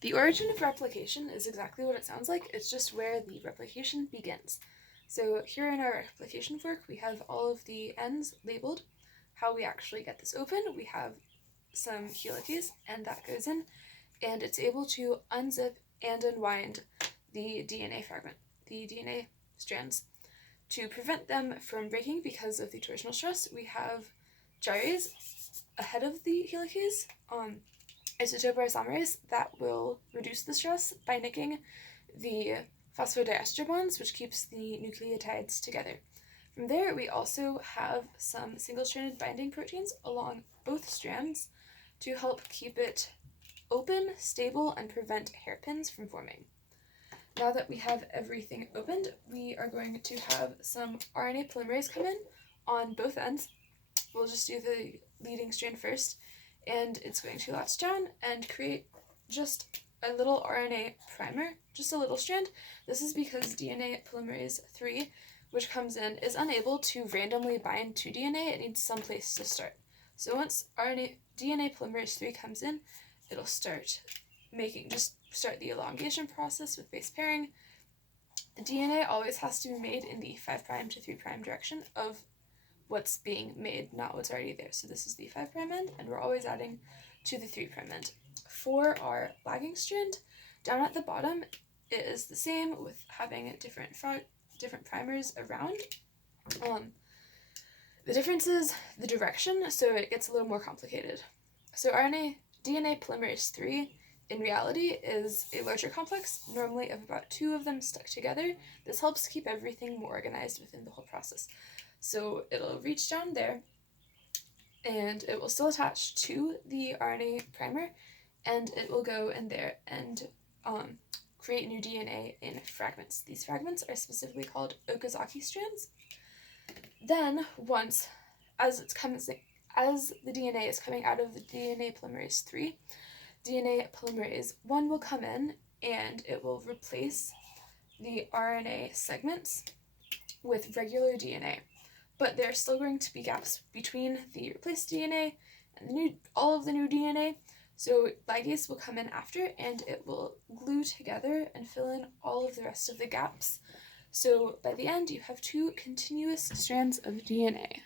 The origin of replication is exactly what it sounds like. It's just where the replication begins. So here in our replication fork, we have all of the ends labeled. How we actually get this open, we have some helices, and that goes in, and it's able to unzip and unwind the DNA fragment, the DNA strands. To prevent them from breaking because of the torsional stress, we have gyres ahead of the helices, isotopoisomerase, that will reduce the stress by nicking the phosphodiester bonds, which keeps the nucleotides together. From there, we also have some single-stranded binding proteins along both strands to help keep it open, stable, and prevent hairpins from forming. Now that we have everything opened, we are going to have some RNA polymerase come in on both ends. We'll just do the leading strand first, and it's going to latch down and create just a little RNA primer, just a little strand. This is because DNA polymerase 3, which comes in, is unable to randomly bind to DNA. It needs some place to start. So once DNA polymerase 3 comes in, it'll start the elongation process with base pairing. The DNA always has to be made in the 5' to 3' direction of what's being made, not what's already there. So this is the 5' end, and we're always adding to the 3' end. For our lagging strand, down at the bottom, it is the same with having different primers around. The difference is the direction, so it gets a little more complicated. So DNA polymerase 3 in reality is a larger complex, normally of about 2 of them stuck together. This helps keep everything more organized within the whole process. So it'll reach down there, and it will still attach to the RNA primer, and it will go in there and create new DNA in fragments. These fragments are specifically called Okazaki strands. Then once, as the DNA is coming out of the DNA polymerase 3, DNA polymerase 1 will come in, and it will replace the RNA segments with regular DNA. But there are still going to be gaps between the replaced DNA and all of the new DNA. So ligase will come in after, and it will glue together and fill in all of the rest of the gaps. So by the end, you have 2 continuous strands of DNA.